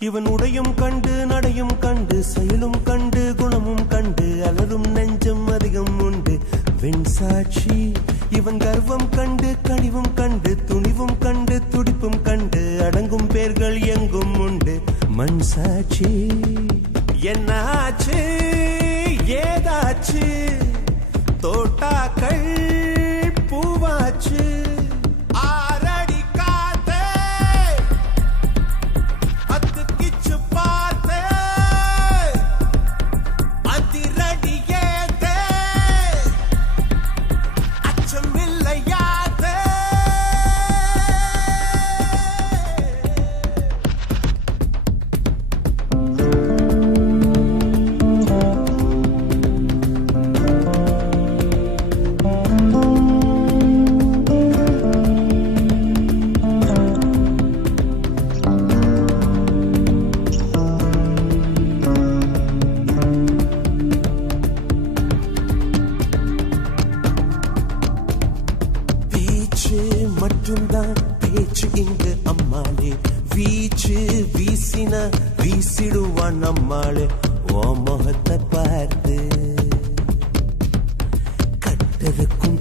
இவன் உடையும் கண்டு நடையும் கண்டு செயலும் கண்டு குணமும் கண்டு அலரும் நெஞ்சம் அதிகம் உண்டு வெண்சாட்சி. இவன் கர்வம் கண்டு கனிவும் கண்டு துணிவும் கண்டு துடிப்பும் கண்டு அடங்கும் பேர்கள் எங்கும் உண்டு மண் சாட்சி. என்னாச்சு ஏதாச்சு தோட்டாக்கள் பூவாச்சு மட்டும்தான் பேச்சு இங்கு அம்மாளே வீச்சு வீசின வீசிடுவான் அம்மாளே ஓ முகத்தை பார்த்து கட்டருக்கும்